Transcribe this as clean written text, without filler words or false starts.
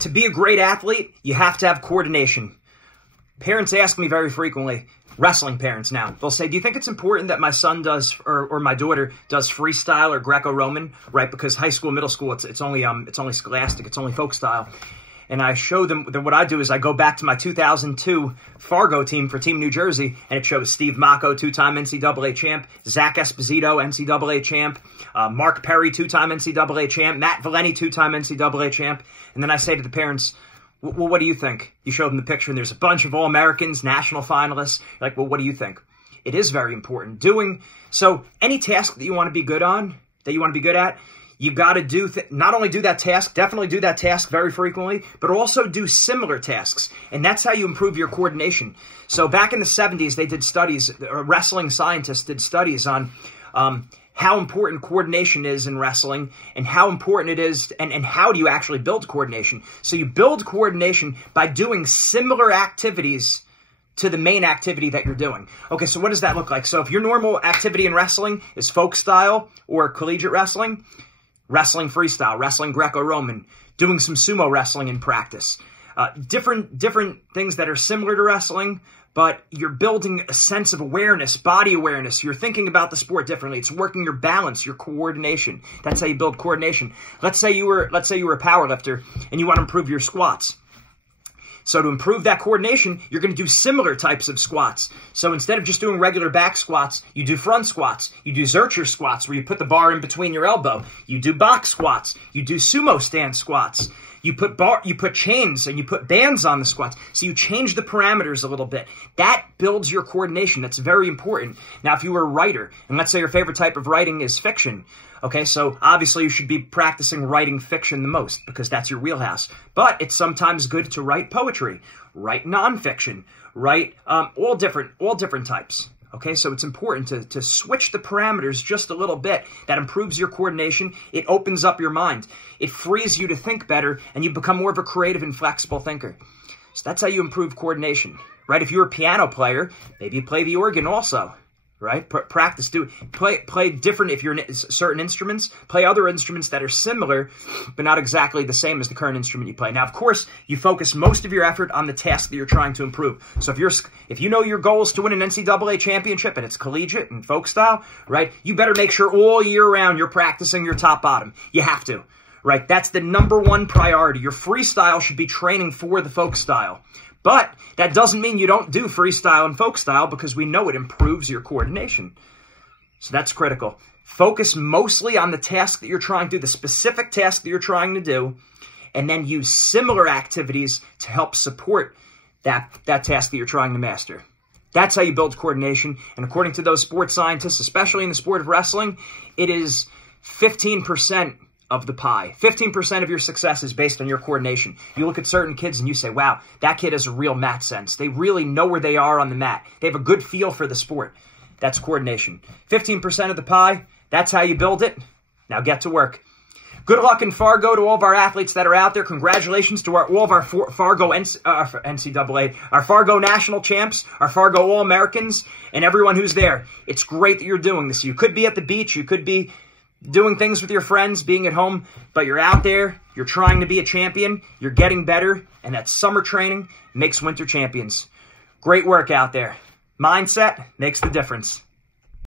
To be a great athlete, you have to have coordination. Parents ask me very frequently, wrestling parents now, they'll say, do you think it's important that my son does, or my daughter does freestyle or Greco-Roman, right? Because high school, middle school, it's only scholastic, it's only folk style. And I show them that what I do is I go back to my 2002 Fargo team for Team New Jersey, and it shows Steve Mocco, two-time NCAA champ, Zach Esposito, NCAA champ, Mark Perry, two-time NCAA champ, Matt Valeni, two-time NCAA champ. And then I say to the parents, well, what do you think? You show them the picture, and there's a bunch of All-Americans, national finalists. You're like, well, what do you think? It is very important. So any task that you want to be good on, that you want to be good at, you got to do, not only do that task, definitely do that task very frequently, but also do similar tasks. And that's how you improve your coordination. So back in the 70s, they did studies, wrestling scientists did studies on how important coordination is in wrestling and how important it is and how do you actually build coordination. So you build coordination by doing similar activities to the main activity that you're doing. Okay, so what does that look like? So if your normal activity in wrestling is folk style or collegiate wrestling, wrestling freestyle, wrestling Greco-Roman, doing some sumo wrestling in practice. Different things that are similar to wrestling, but you're building a sense of awareness, body awareness. You're thinking about the sport differently. It's working your balance, your coordination. That's how you build coordination. Let's say you were a power lifter and you want to improve your squats. So to improve that coordination, you're going to do similar types of squats. So instead of just doing regular back squats, you do front squats. You do Zercher squats where you put the bar in between your elbow. You do box squats. You do sumo stand squats. You put chains and you put bands on the squats. So you change the parameters a little bit. That builds your coordination. That's very important. Now, if you were a writer, and let's say your favorite type of writing is fiction, okay, so obviously you should be practicing writing fiction the most because that's your wheelhouse. But it's sometimes good to write poetry, write nonfiction, write all different types. Okay, so it's important to switch the parameters just a little bit. That improves your coordination. It opens up your mind. It frees you to think better, and you become more of a creative and flexible thinker. So that's how you improve coordination, right? If you're a piano player, maybe you play the organ also, right? Practice, play different. If you're in certain instruments, play other instruments that are similar, but not exactly the same as the current instrument you play. Now, of course, you focus most of your effort on the task that you're trying to improve. So if you know your goal is to win an NCAA championship and it's collegiate and folk style, right? You better make sure all year round you're practicing your top bottom. You have to, right? That's the #1 priority. Your freestyle should be training for the folk style. But that doesn't mean you don't do freestyle and folk style because we know it improves your coordination. So that's critical. Focus mostly on the task that you're trying to do, the specific task that you're trying to do, and then use similar activities to help support that task that you're trying to master. That's how you build coordination. And according to those sports scientists, especially in the sport of wrestling, it is 15% of the pie. 15% of your success is based on your coordination. You look at certain kids and you say, wow, that kid has a real mat sense. They really know where they are on the mat. They have a good feel for the sport. That's coordination. 15% of the pie, that's how you build it. Now get to work. Good luck in Fargo to all of our athletes that are out there. Congratulations to all of our Fargo NCAA, our Fargo national champs, our Fargo All-Americans, and everyone who's there. It's great that you're doing this. You could be at the beach. You could be doing things with your friends, being at home, but you're out there, you're trying to be a champion, you're getting better, and that summer training makes winter champions. Great work out there. Mindset makes the difference.